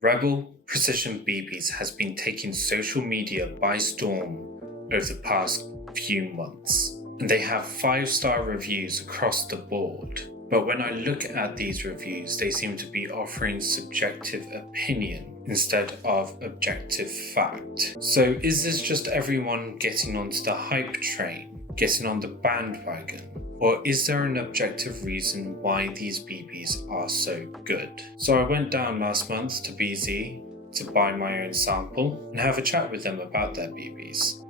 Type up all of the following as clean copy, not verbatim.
Rebel Precision BBs has been taking social media by storm over the past few months, and they have 5-star reviews across the board. But when I look at these reviews, they seem to be offering subjective opinion instead of objective fact. So is this just everyone getting onto the hype train, getting on the bandwagon? Or is there an objective reason why these BBs are so good? So I went down last month to BZ to buy my own sample and have a chat with them about their BBs.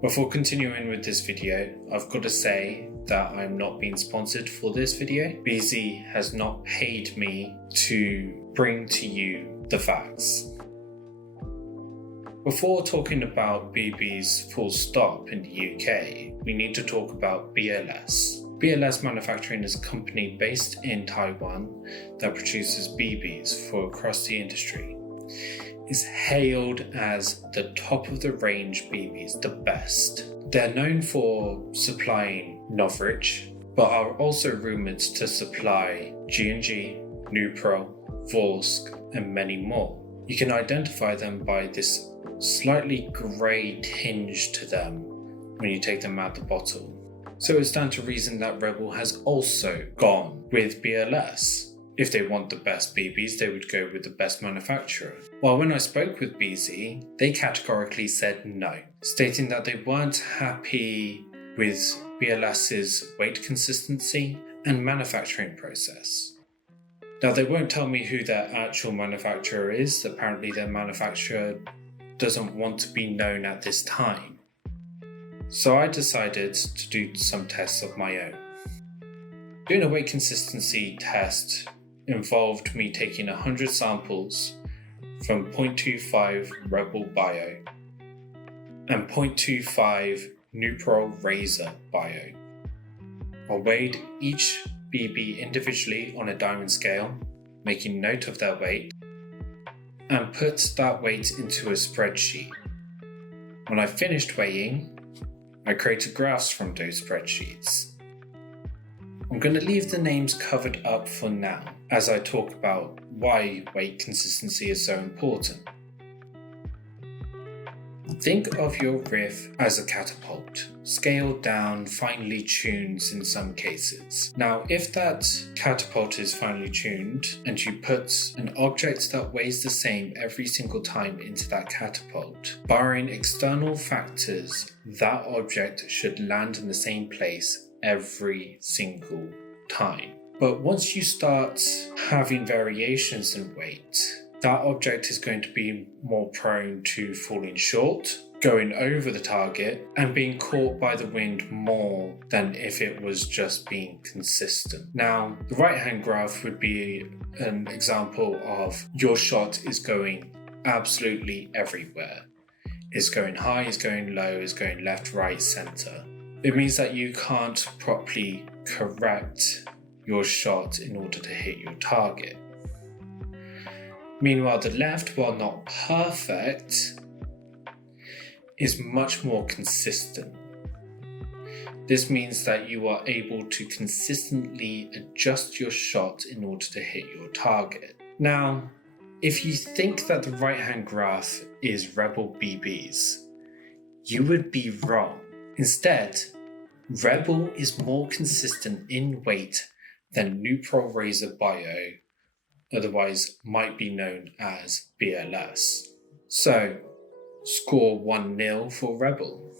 Before continuing with this video, I've got to say that I'm not being sponsored for this video. BZ has not paid me to bring to you the facts. Before talking about BBs full stop in the UK, we need to talk about BLS. BLS Manufacturing is a company based in Taiwan that produces BBs for across the industry. It's hailed as the top of the range BBs, the best. They're known for supplying Novridge, but are also rumoured to supply G&G, Nupro, Vorsk, and many more. You can identify them by this slightly grey tinge to them when you take them out the bottle. So it stands to reason that Rebel has also gone with BLS. If they want the best BBs, they would go with the best manufacturer. While when I spoke with BZ, they categorically said no, stating that they weren't happy with BLS's weight consistency and manufacturing process. Now they won't tell me who their actual manufacturer is. Apparently their manufacturer doesn't want to be known at this time. So I decided to do some tests of my own. Doing a weight consistency test involved me taking 100 samples from 0.25 Rebel Bio and 0.25 Nupro Razor Bio. I weighed each BB individually on a diamond scale, making note of their weight, and put that weight into a spreadsheet. When I finished weighing, I created graphs from those spreadsheets. I'm going to leave the names covered up for now as I talk about why weight consistency is so important. Think of your riff as a catapult, scaled down, finely tuned in some cases. Now, if that catapult is finely tuned and you put an object that weighs the same every single time into that catapult, barring external factors, that object should land in the same place every single time. But once you start having variations in weight, that object is going to be more prone to falling short, going over the target, and being caught by the wind more than if it was just being consistent. Now, the right-hand graph would be an example of your shot is going absolutely everywhere. It's going high, it's going low, it's going left, right, center. It means that you can't properly correct your shot in order to hit your target. Meanwhile, the left, while not perfect, is much more consistent. This means that you are able to consistently adjust your shot in order to hit your target. Now, if you think that the right-hand graph is Rebel BBs, you would be wrong. Instead, Rebel is more consistent in weight than Nupro Razor Bio, otherwise might be known as BLS. So, score 1-0 for Rebel.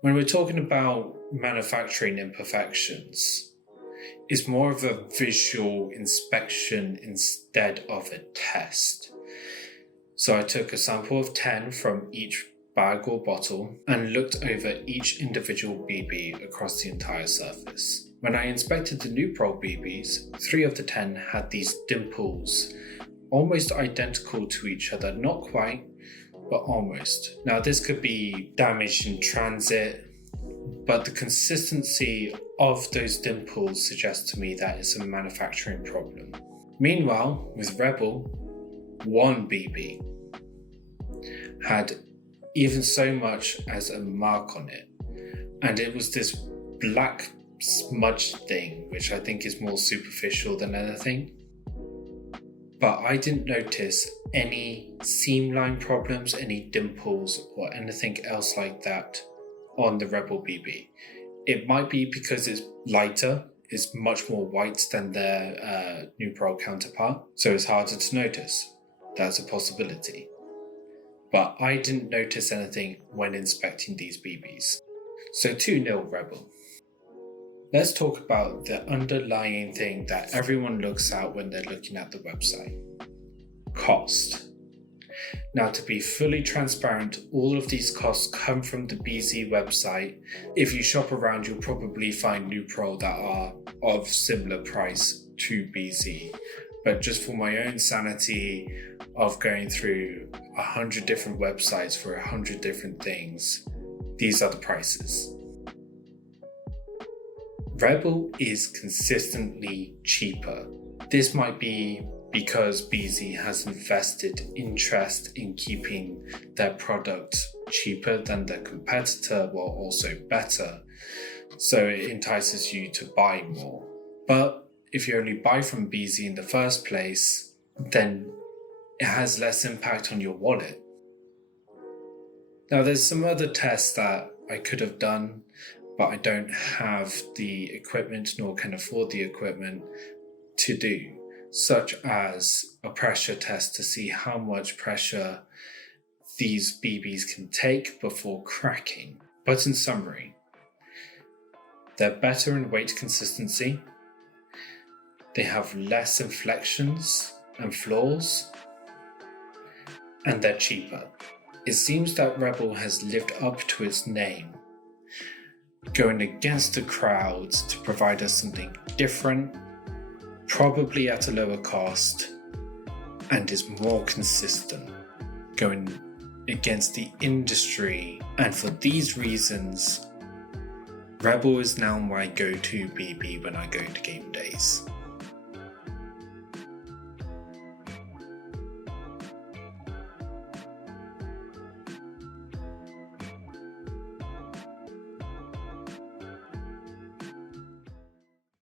When we're talking about manufacturing imperfections, it's more of a visual inspection instead of a test. So I took a sample of 10 from each bag or bottle and looked over each individual BB across the entire surface. When I inspected the Nupro BBs, 3 of the 10 had these dimples, almost identical to each other, not quite, but almost. Now this could be damage in transit, but the consistency of those dimples suggests to me that it's a manufacturing problem. Meanwhile, with Rebel, 1 BB had even so much as a mark on it, and it was this black smudge thing, which I think is more superficial than anything. but I didn't notice any seam line problems, any dimples, or anything else like that on the Rebel BB. It might be because it's lighter, it's much more white than their New Pro counterpart, so it's harder to notice. That's a possibility. But I didn't notice anything when inspecting these BBs. So 2-0 Rebel. Let's talk about the underlying thing that everyone looks at when they're looking at the website. Cost. Now, to be fully transparent, all of these costs come from the BZ website. If you shop around, you'll probably find New Pro that are of similar price to BZ. But just for my own sanity of going through 100 different websites for 100 different things, these are the prices. Rebel is consistently cheaper. This might be because BZ has invested interest in keeping their product cheaper than their competitor while also better, so it entices you to buy more. But if you only buy from BZ in the first place, then it has less impact on your wallet. Now, there's some other tests that I could have done, but I don't have the equipment nor can afford the equipment to do, such as a pressure test to see how much pressure these BBs can take before cracking. But in summary, they're better in weight consistency, they have less inflections and flaws, and they're cheaper. It seems that Rebel has lived up to its name, going against the crowd to provide us something different, probably at a lower cost, and is more consistent, going against the industry. And for these reasons, Rebel is now my go-to BB when I go to game days.